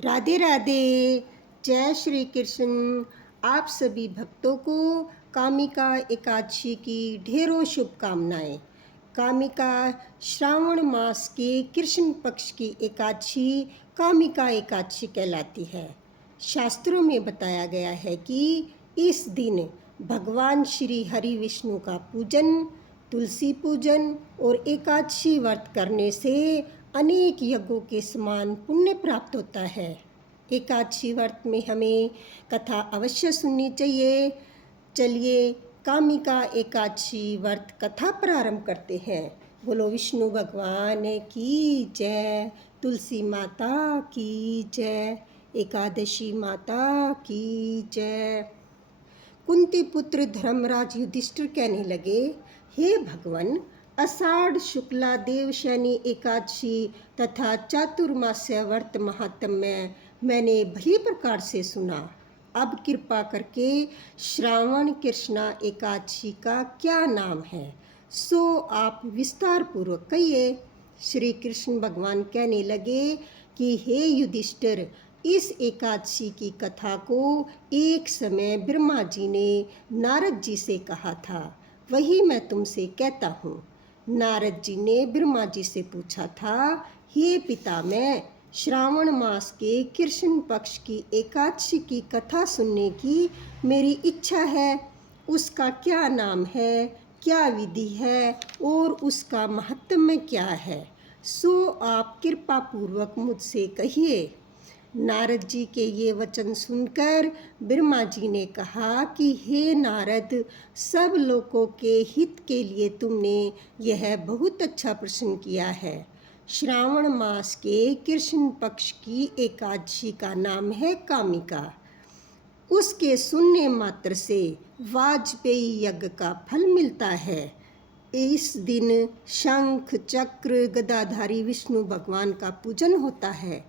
राधे राधे। जय श्री कृष्ण। आप सभी भक्तों को कामिका एकादशी की ढेरों शुभकामनाएं। कामिका श्रावण मास के कृष्ण पक्ष की एकादशी कामिका एकादशी कहलाती है। शास्त्रों में बताया गया है कि इस दिन भगवान श्री हरि विष्णु का पूजन, तुलसी पूजन और एकादशी व्रत करने से अनेक यज्ञों के समान पुण्य प्राप्त होता है। एकादशी व्रत में हमें कथा अवश्य सुननी चाहिए। चलिए कामिका एकादशी व्रत कथा प्रारंभ करते हैं। बोलो विष्णु भगवान की जय, तुलसी माता की जय, एकादशी माता की जय। कुंती पुत्र धर्मराज युधिष्ठिर कहने लगे, हे भगवान, आषाढ़ शुक्ला देवशयनी एकादशी तथा चातुर्मास्य व्रत महात्म्य मैंने भली प्रकार से सुना। अब कृपा करके श्रावण कृष्णा एकादशी का क्या नाम है, सो आप विस्तार पूर्वक कहिए। श्री कृष्ण भगवान कहने लगे कि हे युधिष्ठिर, इस एकादशी की कथा को एक समय ब्रह्मा जी ने नारद जी से कहा था, वही मैं तुमसे कहता हूँ। नारद जी ने ब्रह्मा जी से पूछा था, हे पितामह, श्रावण मास के कृष्ण पक्ष की एकादशी की कथा सुनने की मेरी इच्छा है। उसका क्या नाम है, क्या विधि है और उसका महत्व क्या है, सो आप कृपा पूर्वक मुझसे कहिए। नारद जी के ये वचन सुनकर ब्रह्मा जी ने कहा कि हे नारद, सब लोगों के हित के लिए तुमने यह बहुत अच्छा प्रश्न किया है। श्रावण मास के कृष्ण पक्ष की एकादशी का नाम है कामिका। उसके सुनने मात्र से वाजपेयी यज्ञ का फल मिलता है। इस दिन शंख चक्र गदाधारी विष्णु भगवान का पूजन होता है,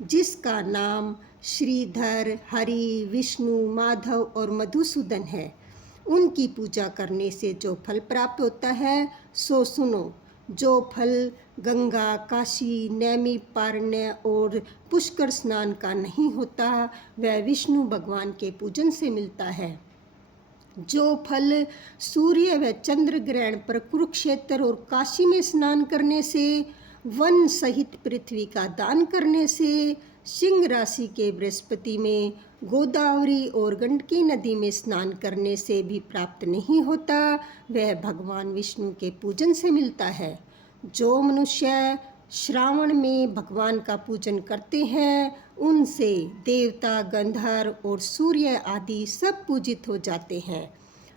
जिसका नाम श्रीधर, हरि, विष्णु, माधव और मधुसूदन है। उनकी पूजा करने से जो फल प्राप्त होता है सो सुनो। जो फल गंगा, काशी, नैमिषारण्य और पुष्कर स्नान का नहीं होता, वह विष्णु भगवान के पूजन से मिलता है। जो फल सूर्य व चंद्र ग्रहण पर कुरुक्षेत्र और काशी में स्नान करने से, वन सहित पृथ्वी का दान करने से, सिंह राशि के बृहस्पति में, गोदावरी और गंडकी नदी में स्नान करने से भी प्राप्त नहीं होता, वह भगवान विष्णु के पूजन से मिलता है। जो मनुष्य श्रावण में भगवान का पूजन करते हैं, उनसे देवता, गंधर्व और सूर्य आदि सब पूजित हो जाते हैं।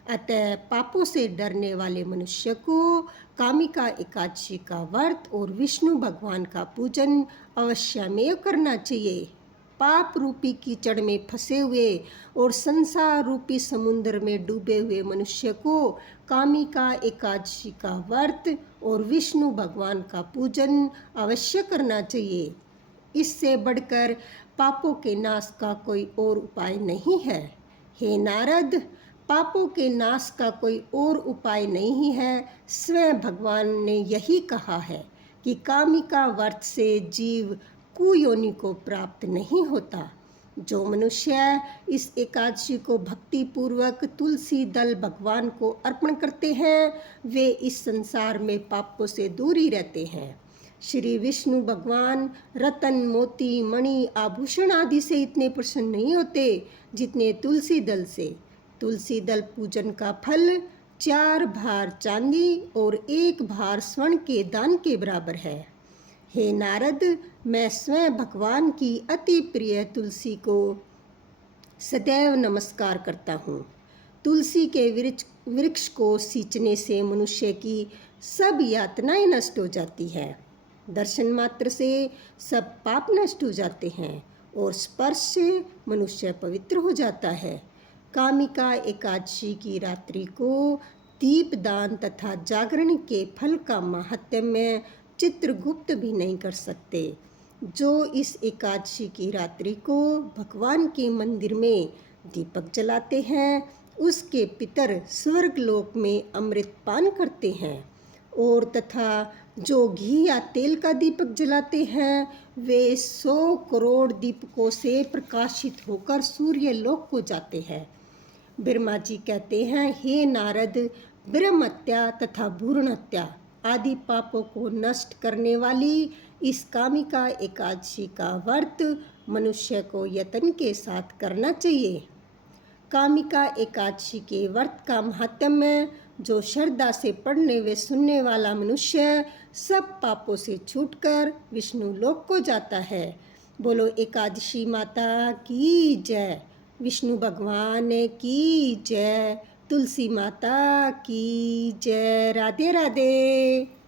अतः पापों से डरने वाले मनुष्य को कामिका एकादशी का व्रत और विष्णु भगवान का पूजन अवश्यमेव करना चाहिए। पाप रूपी कीचड़ में फंसे हुए और संसार रूपी समुद्र में डूबे हुए मनुष्य को कामिका एकादशी का व्रत और विष्णु भगवान का पूजन अवश्य करना चाहिए। इससे बढ़कर पापों के नाश का कोई और उपाय नहीं है। हे नारद, पापों के नाश का कोई और उपाय नहीं है। स्वयं भगवान ने यही कहा है कि कामिका व्रत से जीव कुयोनि को प्राप्त नहीं होता। जो मनुष्य इस एकादशी को भक्ति पूर्वक तुलसी दल भगवान को अर्पण करते हैं, वे इस संसार में पापों से दूर ही रहते हैं। श्री विष्णु भगवान रतन, मोती, मणि, आभूषण आदि से इतने प्रसन्न नहीं होते जितने तुलसी दल से। तुलसी दल पूजन का फल 4 भार चांदी और 1 भार स्वर्ण के दान के बराबर है। हे नारद, मैं स्वयं भगवान की अति प्रिय तुलसी को सदैव नमस्कार करता हूँ। तुलसी के वृक्ष को सींचने से मनुष्य की सब यातनाएं नष्ट हो जाती है। दर्शन मात्र से सब पाप नष्ट हो जाते हैं और स्पर्श से मनुष्य पवित्र हो जाता है। कामिका एकादशी की रात्रि को दीपदान तथा जागरण के फल का महात्म्य चित्रगुप्त भी नहीं कर सकते। जो इस एकादशी की रात्रि को भगवान के मंदिर में दीपक जलाते हैं, उसके पितर स्वर्ग लोक में अमृत पान करते हैं और तथा जो घी या तेल का दीपक जलाते हैं वे 100 करोड़ दीपकों से प्रकाशित होकर सूर्य लोक को जाते हैं। ब्रह्मा जी कहते हैं, हे नारद, ब्रह्म हत्या तथा भ्रूण हत्या आदि पापों को नष्ट करने वाली इस कामिका एकादशी का व्रत मनुष्य को यत्न के साथ करना चाहिए। कामिका एकादशी के व्रत का महात्म्य, जो श्रद्धा से पढ़ने व सुनने वाला मनुष्य सब पापों से छूटकर विष्णु लोक को जाता है। बोलो एकादशी माता की जय, विष्णु भगवान की जय, तुलसी माता की जय। राधे राधे।